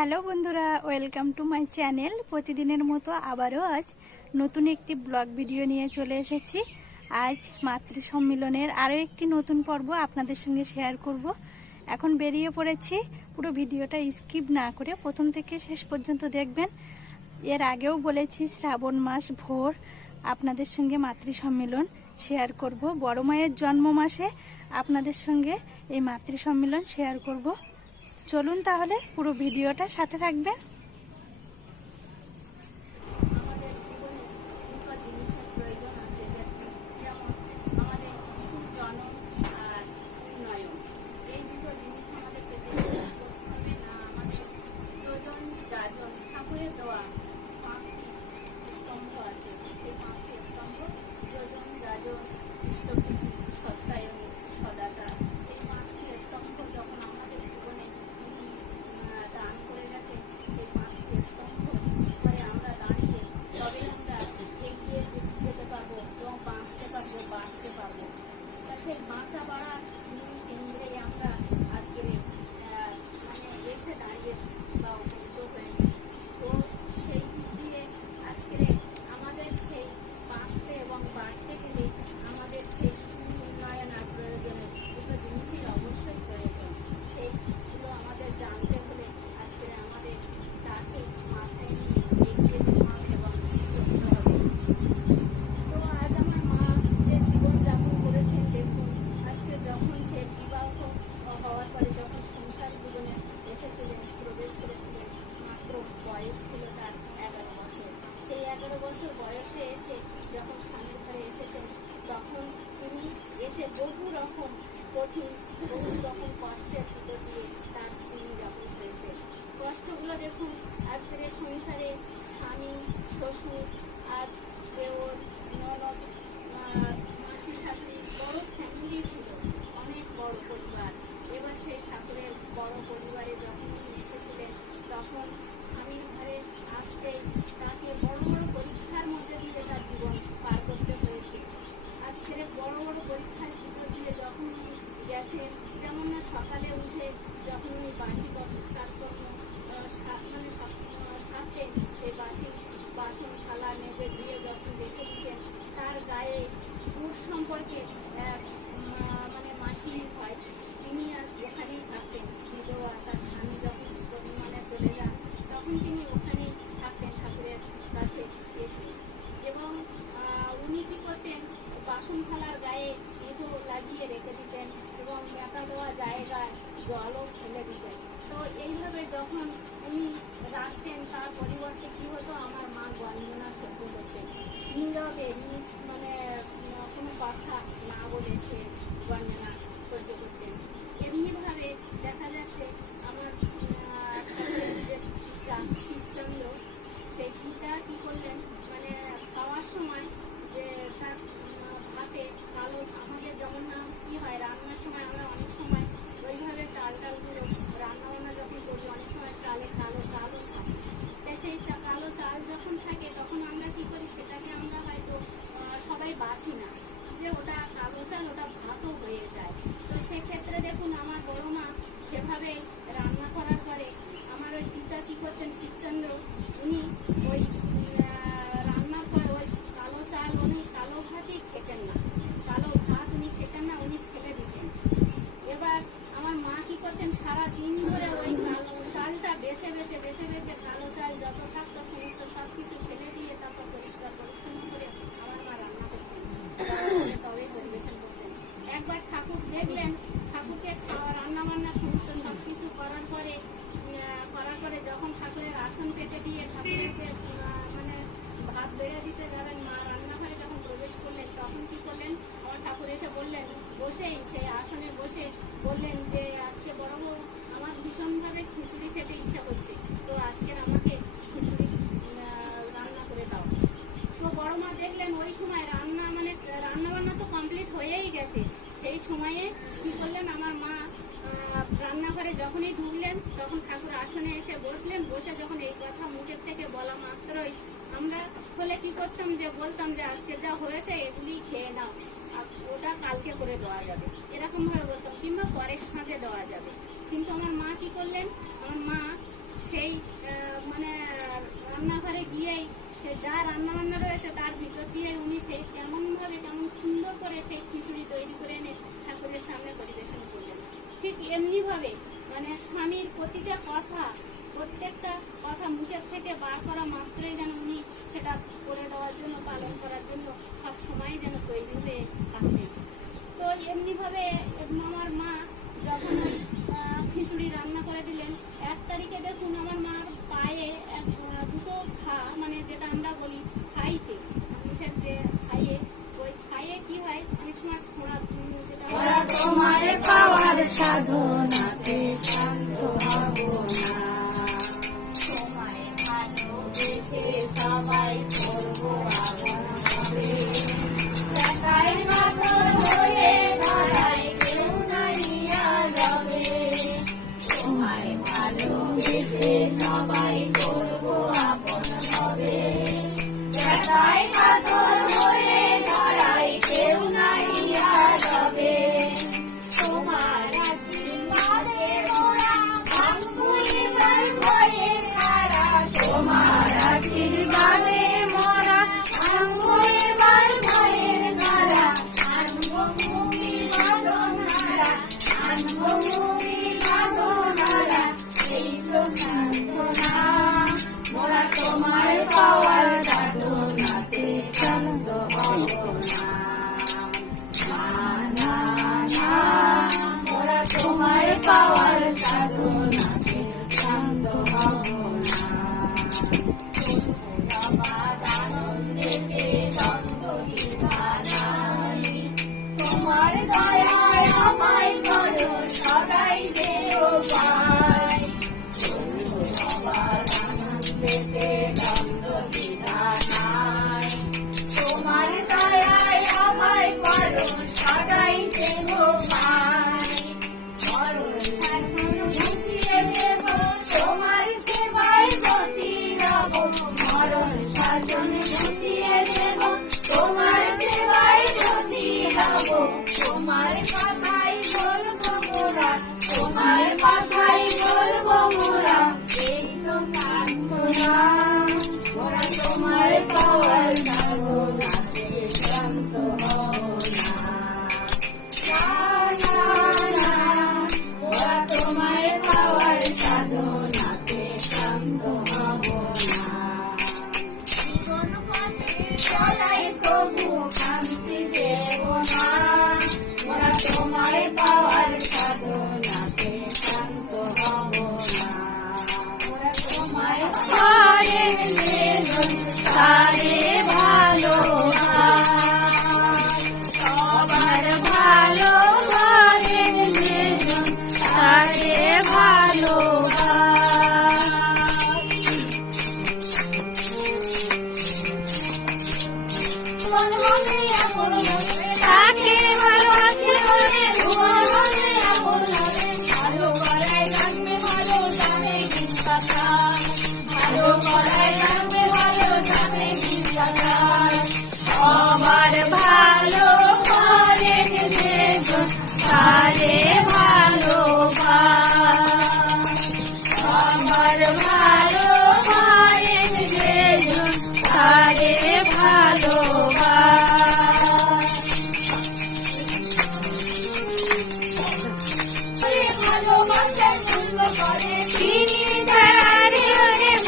Hello বন্ধুরা, welcome to my channel. প্রতিদিনের মতো আবারও আজ নতুন একটি ব্লগ ভিডিও নিয়ে চলে এসেছি। আজ মাতৃ সম্মেলনের আরও একটি নতুন পর্ব আপনাদের সঙ্গে শেয়ার করব। এখন বেরিয়ে পড়েছি। পুরো ভিডিওটা স্কিপ না করে প্রথম থেকে শেষ পর্যন্ত দেখবেন। এর আগেও বলেছি শ্রাবণ মাস ভোর আপনাদের সঙ্গে মাতৃ সম্মেলন শেয়ার করব। বড় মায়ের জন্ম মাসে আপনাদের সঙ্গে এই মাতৃ সম্মেলন শেয়ার করব। চলুন তাহলে পুরো ভিডিওটা সাথে থাকবেন। আমাদের জীবনে দুটো জিনিসের প্রয়োজন আছে, যেমন আমাদের জনম আর নয়ন। এই দুটো জিনিস আমাদের পেতে প্রথমে না আমাদের যোজন যাজন ঠাকুরের দেওয়া 5টি স্তম্ভ আছে। সেই 5টি স্তম্ভ যোজন যাজন ইষ্টপ্রীতি সস্তায়নী সদাচার, এই 5টি স্তম্ভ যখন আমাদের জীবনে দান করে গেছে, সেই 5টি স্তম্ভ পরে আমরা দাঁড়িয়ে তবে আমরা এগিয়ে যেতে পারবো এবং বাঁচতে পারবো। তা সেই বাঁচা বাড়ার কেন্দ্রে আমরা আজকে এসে দাঁড়িয়েছি বা উপনীত হয়েছি। তো সেই দিক দিয়ে আজকে আমাদের সেই বাঁচতে এবং বাড়তে গেলে আমাদের সেই সুউন্নয়ন আর প্রয়োজনের দুটো জিনিসের অবশ্যই প্রয়োজন। সেইগুলো আমাদের জানতে হলে আজকে আমাদের তাকে মাথায় নিয়ে এগিয়ে যেতে হবে এবং চলতে হবে। তো আজ আমার মা যে জীবনযাপন করেছেন, দেখুন আজকে যখন সে বিবাহ হওয়ার পরে যখন সংসার জীবনে এসেছিলেন, প্রবেশ করেছিলেন, মাত্র বয়স ছিল তার 11 বছর। সেই 11 বছর বয়সে এসে যখন স্বামীর ঘরে এসেছেন, তখন তিনি এসে বহু রকম কঠিন, বহু রকম কষ্টের ভিতর দিয়ে তার তিনি যাপন হয়েছে। কষ্টগুলো দেখুন, আজকের সংসারে স্বামী, শ্বশুর, আজ দেওর, ননদ, মাসি, শাশুড়ি, বড় ফ্যামিলি ছিল, অনেক বড় পরিবার। এবার সেই ঠাকুরের বড় পরিবারে যখন উনি এসেছিলেন, তখন স্বামীর ঘরে আসতেই তাকে বড় বড় পরীক্ষার মধ্যে দিয়ে তার জীবন পার করতে হয়েছে। আজকের বড় বড় পরীক্ষার ভিতর দিয়ে যখন উনি গেছেন, যেমন না সকালে উঠে যখন উনি বাসি কাজকর্ম সারতেন, সেই বাসি বাসন থালা মেজে দিয়ে যখন রেখে দিতেন, তার গায়ে দূর সম্পর্কে মাসি হয়, তিনি আর ওখানেই থাকতেন। বিধবা তার স্বামী যখন চলে যান, তখন তিনি ওখানেই থাকতেন ঠাকুরের কাছে এসে। এবং উনি কি করতেন, বাসন থালার গায়ে ইঁদো লাগিয়ে রেখে দিতেন এবং মেকা দেওয়া জায়গায় জলও ফেলে দিতেন। তো এইভাবে যখন উনি রাখতেন, তার পরিবর্তে কি হতো, আমার মা গঞ্জনা সহ্য করতেন, নীরবে কোনো কথা না বলে সে গঞ্জনা সহ্য করতেন। এমনিভাবে দেখা যাচ্ছে আমার যে শিবচন্দ্র, সেই গীতা কি করলেন, খাওয়ার সময় যে তার ভাতে কালো, আমাদের যেমন না কি হয় রান্নার সময় আমরা অনেক সময় ওইভাবে চালটা গুঁড়ো রান্নাবান্না যখন করি, অনেক সময় চালে কালো চালও থাকে। তাই সেই কালো চাল যখন থাকে, তখন আমরা কি করি, সেটাকে আমরা হয়তো সবাই বাছি না যে ওটা কালো চাল, ওটা ভাতও হয়ে যায়। তো সেক্ষেত্রে দেখুন আমার বড় মা সেভাবে রান্না করার পরে আমার ওই পিতা কি করতেন, শিবচন্দ্র, উনি ওই রান্নার পর ওই কালো চাল, উনি কালো ভাতই খেতেন না, কালো ভাত উনি খেতেন না, উনি ফেলে দিতেন। এবার আমার মা কি করতেন, সারা দিন ধরে ওই কালো চালটা বেছে বেছে কালো চাল যত থাকতো সমস্ত সব কিছু ফেলে দিয়ে তারপর পরিষ্কার পরিচ্ছন্ন করে আমার মা রান্না করতেন, তবে পরিবেশন করতেন। একবার ঠাকুর দেখলেন, ঠাকুরকে রান্না বান্না সমস্ত সব কিছু করার পরে যখন ঠাকুরের আসন পেতে দিয়ে ঠাকুরকে ভাত বেড়ে দিতে যাবেন, মা রান্নাঘরে যখন প্রবেশ করলেন, তখন কি করলেন, আমার ঠাকুর এসে বললেন, বসেই সেই আসনে বসে বললেন যে আজকে বড় বউ, আমার ভীষণভাবে খিচুড়ি খেতে ইচ্ছা করছে, তো আজকের আমাকে খিচুড়ি রান্না করে দাও। তো বড় মা দেখলেন ওই সময় রান্না বান্না তো কমপ্লিট হয়েই গেছে। সেই সময়ে কি করলেন, আমার মা রান্নাঘরে যখনই ঢুকলেন, তখন ঠাকুর আসনে এসে বসলেন। বসে যখন এই কথা মুখের থেকে বলা মাত্রই আমরা হলে কি করতাম, যে বলতাম যে আজকে যা হয়েছে এগুলি খেয়ে নাও, ওটা কালকে করে দেওয়া যাবে, এরকম ভাবে বলতাম, কিংবা পরের সাঁজে দেওয়া যাবে। কিন্তু আমার মা কি করলেন, আমার মা সেই মানে রান্নাঘরে গিয়েই সে যা রান্না বান্না রয়েছে তার ভিতর দিয়ে উনি সেই কেমন সুন্দর করে সেই খিচুড়ি তৈরি করে এনে ঠাকুরের সামনে পরিবেশন করলেন। ঠিক এমনিভাবে মানে স্বামীর প্রতিটা কথা, প্রত্যেকটা কথা মুখের থেকে বার করা মাত্রই যেন উনি সেটা করে দেওয়ার জন্য, পালন করার জন্য সব সময় যেন তৈরি হয়ে থাকতেন। তো এমনিভাবে আমার মা যখন ওই খিচুড়ি রান্না করে দিলেন, 1 তারিখে দেখুন আমার মার পায়ে দুটো মানে যেটা আমরা বলি খাইতে, মানুষের যে খাইয়ে, ওই খাইয়ে কি হয় অনেক সময় খোঁড়া যেটা তোমার পাওয়ার সাধনাতে শান্ত হব না, তোমায় ভালোবেসে সবাই করবো আপন হবে, একাই পাথর হয়ে ধরায় কেউ নাইয়া রবে, তোমায় ভালোবেসে সবাই করবো আপন হবে, একাই পাথর হয়ে ধরায় কেউ নাইয়া রবে, তোমার আশীর্বাদে মোরা ভাঙবো এবার ভয়ের খাড়া, তোমার আশীর্বাদে মোরা ভাঙবো এবার ভয়ের খাড়া, আনবো মুক্তির বাঁধনহারা, আনবো মুক্তির বাঁধনহারা, এই তো সাধনা, মোরা তোমার পাওয়ার সাধনাতে শান্ত হব না, না না, মোরা তোমার পাওয়ার সাধনাতে শান্ত হব না, সদাবাদ আনন্দেতে দ্বন্দ্ব বিধানাই, তোমার দয়ায় আমায় করো সদাই দেও পাই, সদাবাদ আনন্দেতে দ্বন্দ্ব বিধানাই, তোমার দয়ায় আমায় করো সদাই দেও পাই, মরণ শাসন ঘুচিয়ে দেব তোমার সেবায় গতি রব, মরণ শাসন ঘুচিয়ে দেব তোমার সেবায় গতি রব, তোমার কথাই বলবো মোরা, তোমার কথাই বলবো মোরা, এই তো প্রার্থনা, মোরা তোমার পাওয়ার সাধনাতে শান্ত হব না, না না, মোরা তোমার পাওয়ার সাধনাতে শান্ত হব না, জীবন পথে চলাই তবু শান্তি দেব না, মোরা তোমার পাওয়ার সাধনাতে শান্ত হব না, মোরা তোমার পারে তারে ভালোবাস, সবার ভালো ভারে তারে ভালোবাস, মন মনে আপন মনে তাকে ভালোবাসে মনে, তোমার মনে আপন মনে, ভালো করায় রাখবে ভালো জানে কথা, ভালো করায় রাখবে ভালো জানে কথা, সবার ভালো করেন যেজন তারে ভালোবাস, সবার ভালো করেন যেজন তারে ভালোবাস, ভালোবাসায় পূর্ণ করে তিনি তারে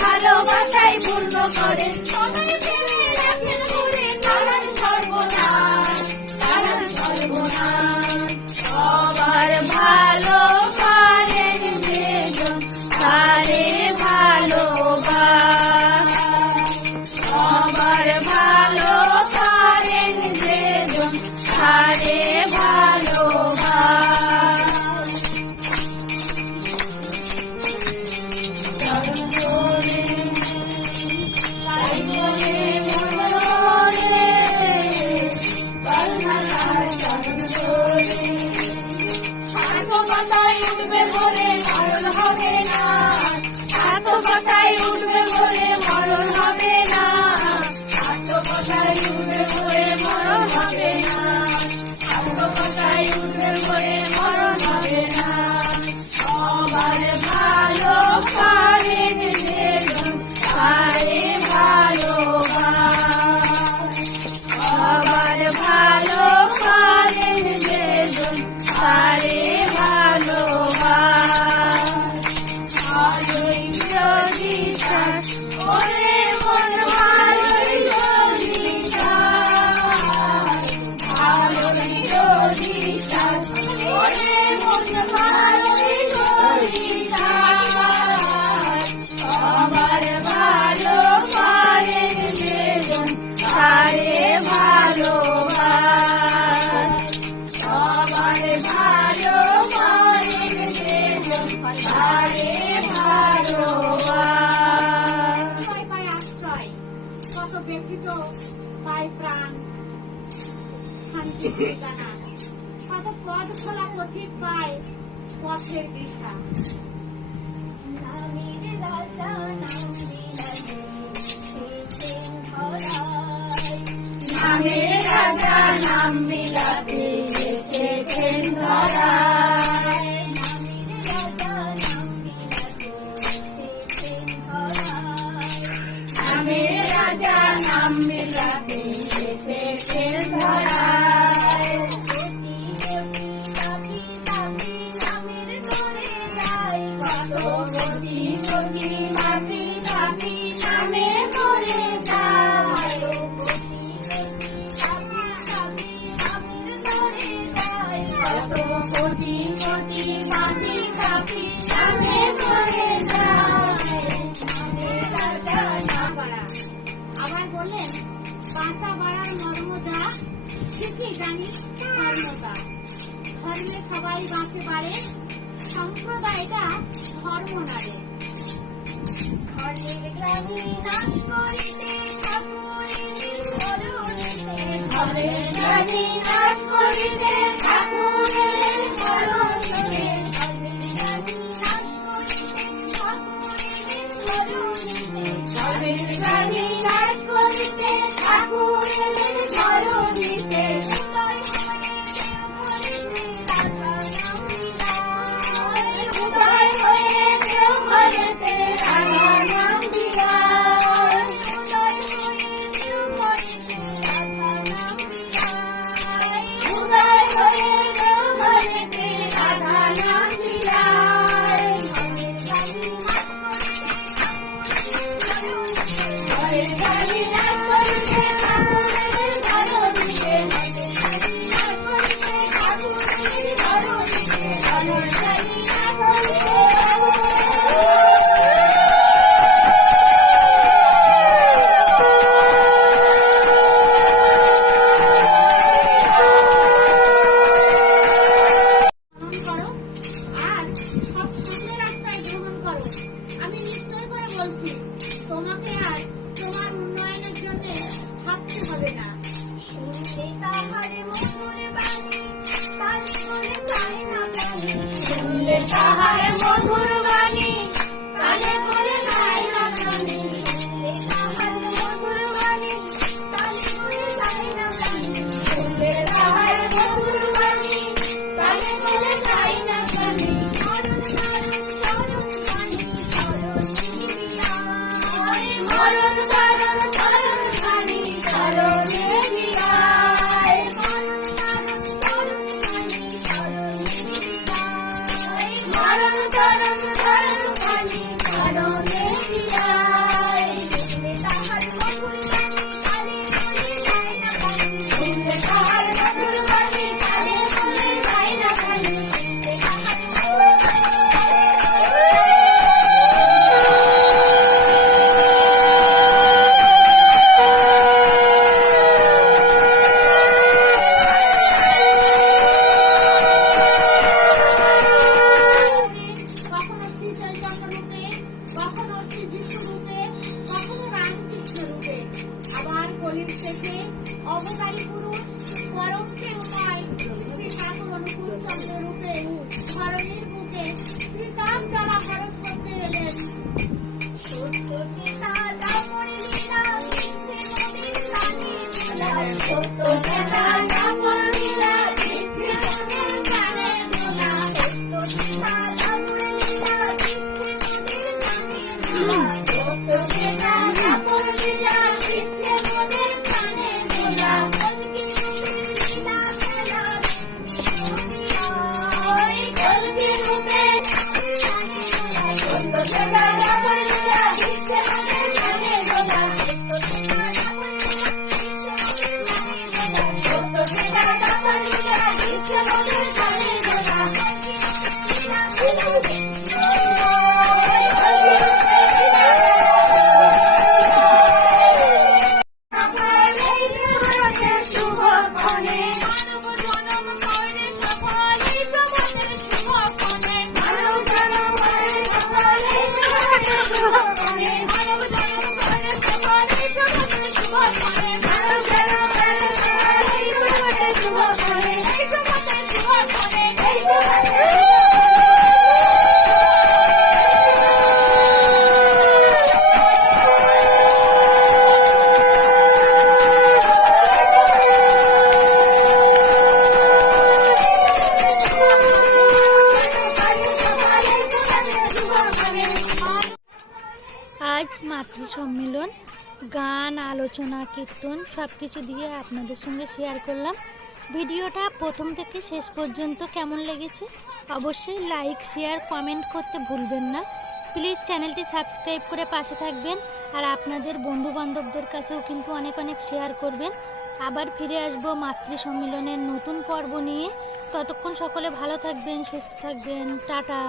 ভালোবাসায় পূর্ণ করে, সবাই ফেলে রাখেন ঘুরে তারান সর্বনাশ, তারান সর্বনাশ, সবার ভালো করেন যেজন তারে ভালো ওরে মন ভালোই যদি চায়, ভালোই যদি চায়, ওরে মন ভালোই যদি চায়, সবার ভালো পারেন যেজন তারে ভালোবাস, সবার ভালো পারেন যেজন তারে ভালোবাস। পায় পায় আশ্রয়, কত ব্যথিত পায় প্রাণ, শান্তি ঠিকানা, কত পথ খোলা পথিক পায় পথের দিশা। নামের রাজা নাম বিলাতে এসেছেন ধরায়, নামের রাজা নাম বিলাতে এসেছেন ধরায়, নামের করে যায় কত কোটি কোটি পাপি মাতৃ সম্মেলন, গান, আলোচনা, কীর্তন সব কিছু দিয়ে আপনাদের সঙ্গে শেয়ার করলাম। ভিডিওটা প্রথম থেকে শেষ পর্যন্ত কেমন লেগেছে অবশ্যই লাইক, শেয়ার, কমেন্ট করতে ভুলবেন না। প্লিজ চ্যানেলটি সাবস্ক্রাইব করে পাশে থাকবেন, আর আপনাদের বন্ধুবান্ধবদের কাছেও কিন্তু অনেক অনেক শেয়ার করবেন। আবার ফিরে আসবো মাতৃ সম্মেলনের নতুন পর্ব নিয়ে। ততক্ষণ সকলে ভালো থাকবেন, সুস্থ থাকবেন। টাটা।